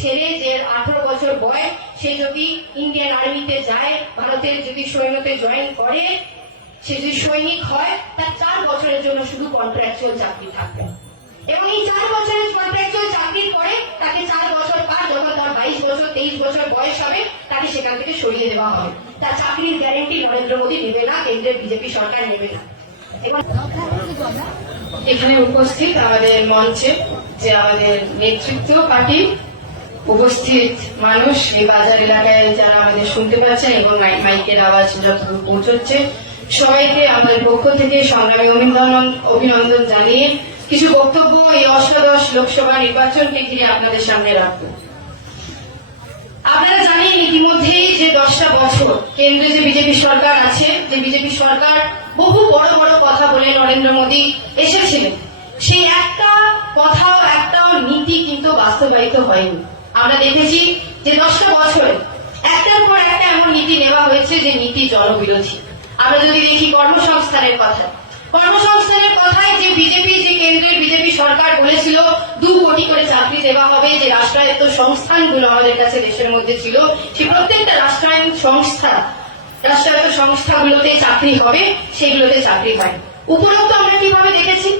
ছেলে যে আঠারো বছর বয়স, সে যদি ইন্ডিয়ান আর্মিতে যায়, ভারতের যদি সৈন্যতে জয়েন করে, সে যদি সৈনিক হয়, তার চার বছরের জন্য শুধু কন্ট্রাকচুয়াল চাকরি থাকবে। এবং এই চার বছরের কন্ট্রাকচুয়াল চাকরির পরে তাকে চার বছর পর যখন তার বাইশ বছর, তেইশ বছর বয়স হবে, তাকে সেখান থেকে সরিয়ে দেওয়া হবে। তার চাকরির গ্যারেন্টি নরেন্দ্র মোদী নেবে না, কেন্দ্রের বিজেপি সরকার নেবে না। এখানে উপস্থিত আমাদের মঞ্চে যে আমাদের নেতৃত্ব পার্টি উপস্থিত মানুষ এই বাজার এলাকায় যারা আমাদের শুনতে পাচ্ছেন এবং মাইকের আওয়াজ যতদূর পৌঁছচ্ছে, সবাইকে আমাদের পক্ষ থেকে সংগ্রামী অভিনন্দন অভিনন্দন জানিয়ে কিছু বক্তব্য এই অষ্টাদশ লোকসভা নির্বাচনকে ঘিরে আপনাদের সামনে রাখব। আপনারা জানেন ইতিমধ্যেই যে দশটা বছর কেন্দ্রে যে বিজেপি সরকার আছে, যে বিজেপি সরকার বহু বড় বড় কথা বলে নরেন্দ্র মোদী এসেছিলেন। সেই একটা কথাও, একটাও নীতি কিন্তু বাস্তবায়িত হয়নি। আমরা দেখেছি যে দশটা বছরে একটার পর একটা এমন নীতি নেওয়া হয়েছে যে নীতি জনবিরোধী। আমরা যদি দেখি কর্মসংস্থানের কথা, কর্মসংস্থানের কথায় যে বিজেপি, যে কেন্দ্রের বিজেপি সরকার বলেছিল দু কোটি করে চাকরি দেওয়া হবে, যে রাষ্ট্রায়ত্ত সংস্থানগুলো আমাদের কাছে দেশের মধ্যে ছিল, সেই প্রত্যেকটা রাষ্ট্রায়ত্ত সংস্থা, রাষ্ট্রায়ত্ত সংস্থাগুলোতে চাকরি হবে, সেগুলোতে চাকরি হয় উপরন্তু আমরা কীভাবে দেখেছি?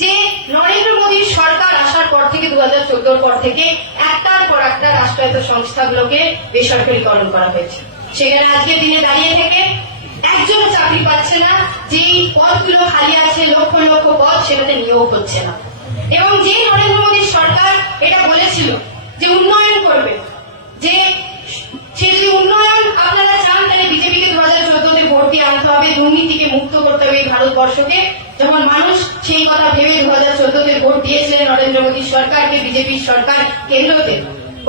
যে নরেন্দ্র মোদীর সরকার আসার পর থেকে দু হাজার পর থেকে একটার পর একটা রাষ্ট্রায়ত্ত সংস্থাগুলোকে বেসরকারীকরণ করা হয়েছে। সেখানে আজকের দিনে দাঁড়িয়ে থেকে একজন চাকরি পাচ্ছে না, যেই পদগুলো খালি আছে, লক্ষ লক্ষ পদ, সেটাতে নিয়োগ হচ্ছে না। এবং যে নরেন্দ্র মোদীর সরকার এটা বলেছিল যে উন্নয়ন করবে, যে সে যদি উন্নয়ন আপনারা হাজার চোদ্দতে দিয়ে আনতে হবে, দুর্নীতিকে মুক্ত করতে হবে ভারতবর্ষকে। যখন মানুষ সেই কথা ভেবে দু হাজার চোদ্দতে ভোট দিয়েছিলেন নরেন্দ্র মোদীর সরকারকে, বিজেপির সরকার কেন্দ্রতে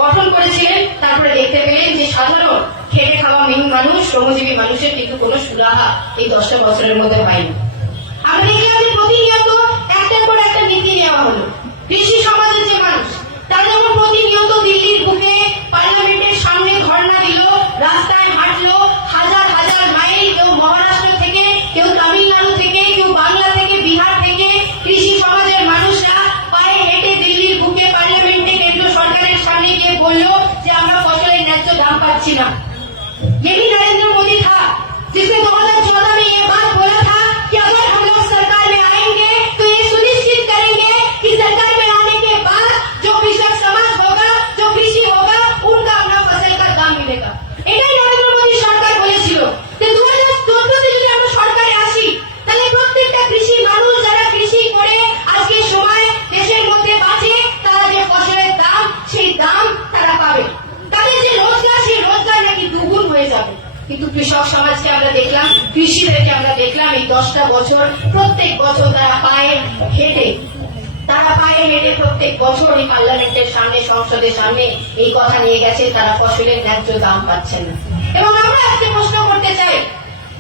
গঠন করেছিলেন, তারপরে দেখতে পেলেন যে সাধারণ খেটে খাওয়া মেহু মানুষ, শ্রমজীবী মানুষের কিন্তু কোনো সুরাহা এই দশটা বছরের মধ্যে হয়নি। আমরা দেখলাম যে প্রতিনিয়ত একটার পর একটা নীতি নেওয়া হলো। দাম পাচ্ছি না দশটা বছর প্রত্যেক বছর তারা পায়ে হেঁটে, তারা পায়ে হেঁটে প্রত্যেক বছর এই পার্লামেন্টের সামনে, সংসদের সামনে এই কথা নিয়ে গেছে, তারা ফসলের ন্যায্য দাম পাচ্ছেন এবং আমরা আজকে প্রশ্ন করতে চাই,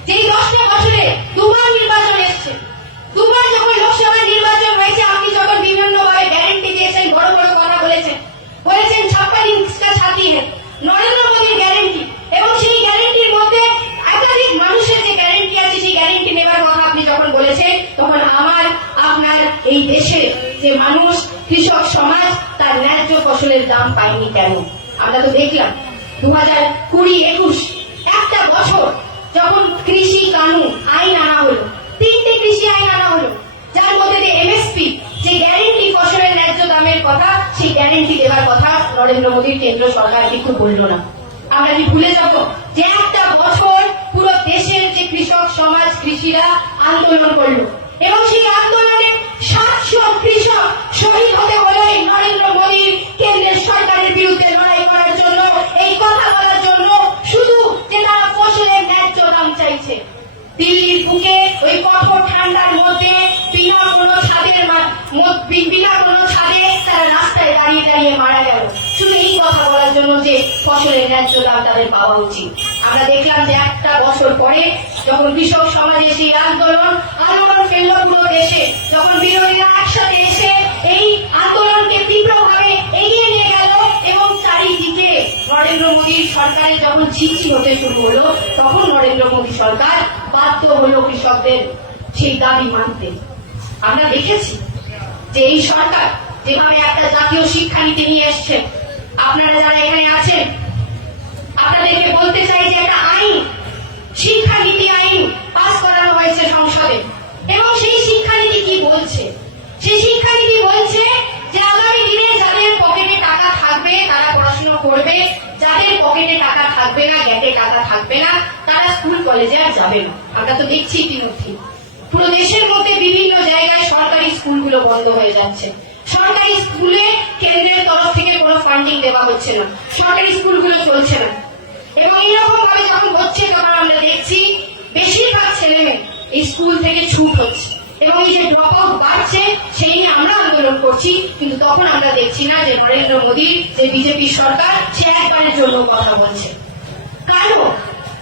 যে এই দশটা বছরে দুবার নির্বাচন এসছে, দুবার যখন লোকসভা নির্বাচন হয়েছে, আপনি যখন বিভিন্ন ভাবে গ্যারেন্টি দিয়েছেন, বড় বড় কথা বলেছেন বলেছেন ছাপ্পান ইঞ্চটা ছাতি নেই নরেন্দ্র এই দেশে যে মানুষ, কৃষক সমাজ, তার ন্যায্য ফসলের দাম পায়নি কেন? আমরা তো দেখলাম দু হাজার কুড়ি একুশ, একটা বছর যখন কৃষি কানুন আইন আনা হলো, তিনটে কৃষি আইন আনা হলো, যার মধ্যে দিয়ে এমএসপি যে গ্যারেন্টি ফসলের ন্যায্য দামের কথা, সেই গ্যারেন্টি দেওয়ার কথা নরেন্দ্র মোদীর কেন্দ্র সরকার কিন্তু বলল না। আমরা কি ভুলে যাব যে একটা বছর পুরো দেশের যে কৃষক সমাজ, কৃষিরা আন্দোলন করল? শহীদ হতে নরেন্দ্র কেন্দ্রের সরকারের বিরুদ্ধে লড়াই করার জন্য, এই কথা বলার জন্য শুধু যে তারা ফসলের ন্যায্য দাম চাইছে। দিল্লির বুকে ওই কঠোর ঠান্ডার মধ্যে বিনা কোনো ছাদের বিনা কোনো ছাদে তারা রাস্তায় দাঁড়িয়ে দাঁড়িয়ে মারা গেল। শুধু এই কথা বলার জন্য যে ফসলের ন্যায্য দাম তাদের পাওয়া উচিত। আমরা দেখলাম যে একটা বছর পরে যখন কৃষক সমাজে সেই আন্দোলন আন্দোলন ফেলল পুরো দেশে যখন বিরোধীরা একসাথে এসে এই আন্দোলনকে তীব্রভাবে এগিয়ে নিয়ে গেল এবং চারিদিকে নরেন্দ্র মোদীর সরকারের যখন ঝিঝি হতে শুরু হলো, তখন নরেন্দ্র মোদী সরকার বাধ্য হলো কৃষকদের সেই দাবি মানতে। আমরা দেখেছি যে এই সরকার যেভাবে একটা জাতীয় শিক্ষানীতি নিয়ে এসছে, আপনারা যারা এখানে আছেন, আপনাদেরকে বলতে চাই যে একটা আইন, শিক্ষানীতি আইন কলেজে আর যাবে না। আমরা তো দেখছি ইতিমধ্যে পুরো দেশের মধ্যে বিভিন্ন জায়গায় সরকারি স্কুলগুলো বন্ধ হয়ে যাচ্ছে। সরকারি স্কুলে কেন্দ্রের তরফ থেকে কোনো ফান্ডিং দেওয়া হচ্ছে না। সরকারি স্কুলগুলো চলছে না। এবং এইরকম ভাবে যখন হচ্ছে, তখন আমরা দেখছি বেশিরভাগ ছেলে মেয়ে এই স্কুল থেকে ছুট হচ্ছে। এবং এই যে ড্রপ আউট বাড়ছে, সেই নিয়ে আমরা আন্দোলন করছি। কিন্তু তখন আমরা দেখছি না যে নরেন্দ্র মোদী, যে বিজেপি সরকার, সে একবারের জন্য কথা বলছে। কারণ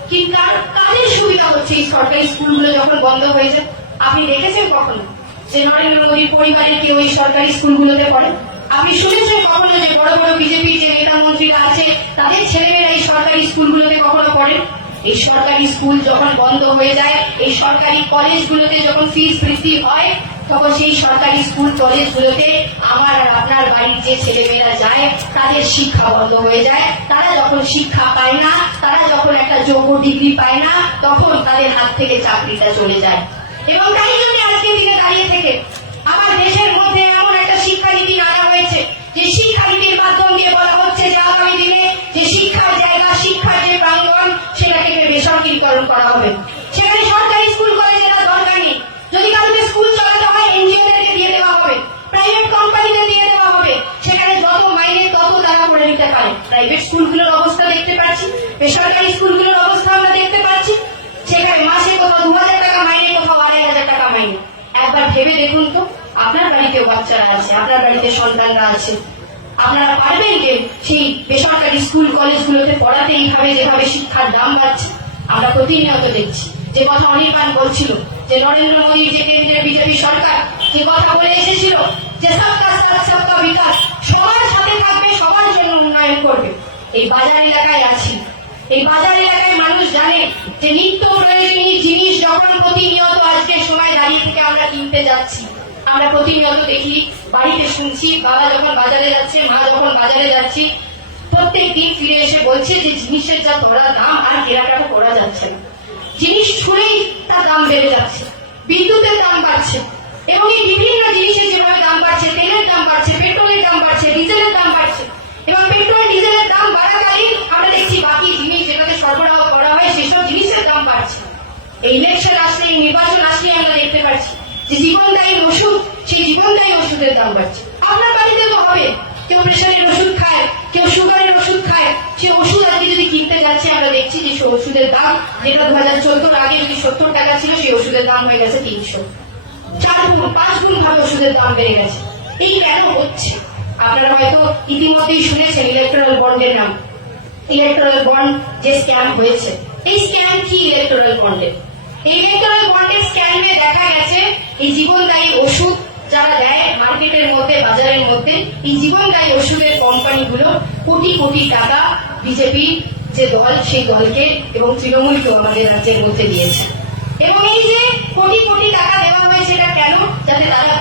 কি কার- কাদের সুবিধা হচ্ছে এই সরকারি স্কুলগুলো যখন বন্ধ হয়েছে আপনি দেখেছেন কখনো যে নরেন্দ্র মোদীর পরিবারের কেউ এই সরকারি স্কুলগুলোতে পড়ে? আপনি শুনেছেন কখনো যে বড় বড় বিজেপির যে নেতা মন্ত্রীরা আছে, তাদের ছেলেমেয়েরা এই সরকারি স্কুলগুলোতে কখনো পড়ে? এই সরকারি স্কুল যখন বন্ধ হয়ে যায়, এই সরকারি কলেজগুলোতে যখন ফিস বৃদ্ধি হয় তখন সেই সরকারি স্কুল, কলেজগুলোতে আমার আর আপনার বাড়ির যে ছেলেমেয়েরা যায়, তাদের শিক্ষা বন্ধ হয়ে যায়। তারা যখন শিক্ষা পায় না, তারা যখন একটা যোগ্য ডিগ্রি পায় না, তখন তাদের হাত থেকে চাকরিটা চলে যায়। এবং তাই জন্য আজকে দিনে দাঁড়িয়ে থেকে আমার দেশের মধ্যে এমন একটা শিক্ষানীতি আনা হয়েছে, যে শিক্ষানীতির মাধ্যম দিয়ে বলা হচ্ছে যে আগামী দিনে যে শিক্ষার জায়গা, শিক্ষার যে প্রাঙ্গণ, সেটাকে বেসরকারীকরণ করা হবে। প্রাইভেট কোম্পানিতে দিয়ে দেওয়া হবে। সেখানে যত মাইনে, তত তারা করে নিতে পারে। প্রাইভেট স্কুলগুলোর অবস্থা দেখতে পাচ্ছি। বেসরকারি স্কুলগুলোর অবস্থা আমরা দেখতে পাচ্ছি। সেখানে মাসে কোথাও দু হাজার টাকা মাইনে, কোথাও আড়াই হাজার টাকা মাইনে। একবার ভেবে দেখুন তো, আপনার বাড়িতেও বাচ্চারা আছে, আপনার বাড়িতে সন্তানরা আছে। আপনারা পারবেন যে সেই বেসরকারি স্কুল, কলেজগুলোতে পড়াতে এইভাবে, যেভাবে শিক্ষার দাম বাড়ছে, আমরা প্রতিনিয়ত দেখছি। যে কথা অনির্বাণ বলছিল, যে নরেন্দ্র মোদীর যে কেন্দ্রের বিজেপি সরকার যে কথা বলে এসেছিল? যে সবকা সাথ সবকা বিকাশ। সবার সাথে থাকবে, সবার জন্য উন্নয়ন করবে। এই বাজার এলাকায় আছি। এই বাজার এলাকায় মানুষ জানে যে নিত্য প্রয়োজনীয় জিনিস যখন প্রতিনিয়ত আজকে সময় দাঁড়িয়ে থেকে আমরা কিনতে যাচ্ছি, আমরা প্রতিনিয়ত দেখি, বাড়িতে শুনছি, বাবা যখন বাজারে যাচ্ছে, মা যখন বাজারে যাচ্ছি, প্রত্যেক দিন ফিরে এসে বলছে যে জিনিসের যা ধরা দাম আর কেনাকাটা করা যাচ্ছে না। জিনিস ছুঁড়েই তার দাম বেড়ে যাচ্ছে, বিদ্যুতের দাম বাড়ছে। এবং এই বিভিন্ন জিনিসের যেভাবে দাম বাড়ছে, তেলের দাম বাড়ছে, পেট্রোলের দাম বাড়ছে, ডিজেলের দাম বাড়ছে, এবং পেট্রোল, ডিজেলের দাম বাড়াকালীন আমরা দেখছি বাকি জিনিস যেটাতে সরবরাহ করা হয়, সেসব জিনিসের দাম বাড়ছে। এই ইলেকশন আসলে, এই নির্বাচন আসলে আমরা দেখতে পাচ্ছি যে জীবনদায়ী ওষুধ, সেই জীবনদায়ী ওষুধের দাম বাড়ছে। আপনার বাড়িতে তো হবে। কেউ প্রেশারের ওষুধ খায়, কেউ সুগারের ওষুধ খায় সে ওষুধ আজকে যদি কিনতে যাচ্ছে, আমরা দেখছি যে ওষুধের দাম, যেটা দু হাজার চোদ্দোর আগে যদি সত্তর টাকা ছিল, সেই ওষুধের দাম হয়ে গেছে তিনশো। চার গুণ, পাঁচ গুণ ভাবে ওষুধের দাম বেড়ে গেছে। এই কেন হচ্ছে? আপনারা হয়তো ইতিমধ্যেই শুনেছেন ইলেকট্রাল বন্ডের নাম। ইলেকট্রাল বন্ড যে স্ক্যাম হয়েছে। এই স্ক্যাম কি ইলেকট্রাল বন্ডের ইলেকট্রাল বন্ডের স্ক্যামে দেখা গেছে, এই জীবনদায়ী ওষুধ যারা দেয় মার্কেটের মধ্যে, বাজারের মধ্যে, এই জীবনদায়ী ওষুধের কোম্পানিগুলো কোটি কোটি টাকা বিজেপি যে দল, সেই দলকে এবং তৃণমূলকেও আমাদের রাজ্যের মধ্যে দিয়েছে। এবং এই যে কোটি কোটি টাকা দেওয়া হয়েছে এটা কেন যাতে তারা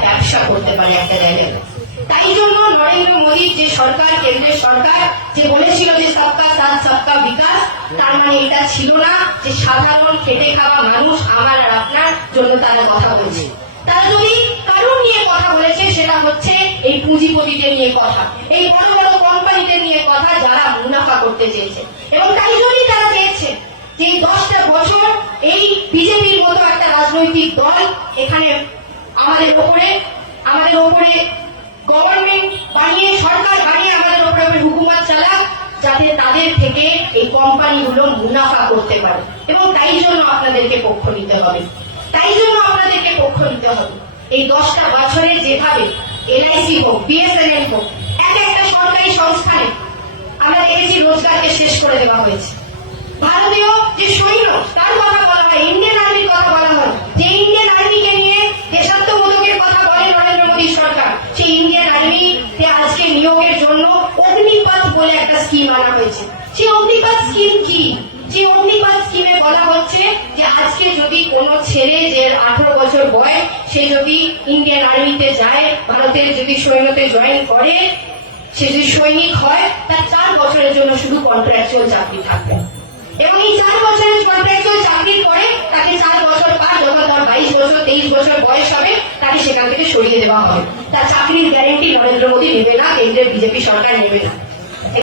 ব্যবসা একটা জায়গায় তাই জন্য নরেন্দ্র মোদীর যে সরকার, কেন্দ্রের সরকার, যে বলেছিল যে সবকা সাথ, সবকা বিকাশ, তার মানে এটা ছিল না যে সাধারণ খেটে খাওয়া মানুষ, আমার আর আপনার জন্য তারা কথা বলছে। তারা যদি কারণ নিয়ে কথা বলেছে, সেটা হচ্ছে এই পুঁজিপতিদের নিয়ে কথা, এই বড় বড় কোম্পানিদের নিয়ে কথা যারা মুনাফা করতে চেয়েছে। এবং তাই জন্যই তারা চেয়েছে যে দশটা বছর এই বিজেপির মতো একটা রাজনৈতিক দল এখানে আমাদের ওপরে আমাদের ওপরে গভর্নমেন্ট বানিয়ে, সরকার বানিয়ে আমাদের ওপরে হুকুমত চালাক, যাতে তাদের থেকে এই কোম্পানিগুলো মুনাফা করতে পারে। এবং তাই জন্য আপনাদেরকে পক্ষ নিতে হবে। তাই জন্য আপনাদেরকে পক্ষ নিতে হবে। এই দশটা বছরে যেভাবে এলআইসি হোক, বিএসএনএল হোক, এক একটা সরকারি সংস্থানে আমরা দেখেছি রোজগারকে শেষ করে দেওয়া হয়েছে। ভারতীয় যে সৈন্য, তার কথা বলা হয়, ইন্ডিয়ান আর্মির কথা বলা হয়। কোনো ছেলে যে আঠারো বছর বয়স, সে যদি ইন্ডিয়ান আর্মিতে যায়, ভারতের যদি সৈন্যতে জয়েন করে, সে যদি সৈনিক হয়, তার চার বছরের জন্য শুধু কন্ট্রাকচুয়াল চাকরি থাকবে। এবং এই চার বছরের কন্ট্রাকচুয়াল চাকরির পরে তাকে চার বছর পর যখন তার বাইশ বছর, তেইশ বছর বয়স হবে, তাকে সেখান থেকে সরিয়ে দেওয়া হবে। তার চাকরির গ্যারেন্টি নরেন্দ্র মোদী নেবে না, কেন্দ্রের বিজেপি সরকার নেবে না।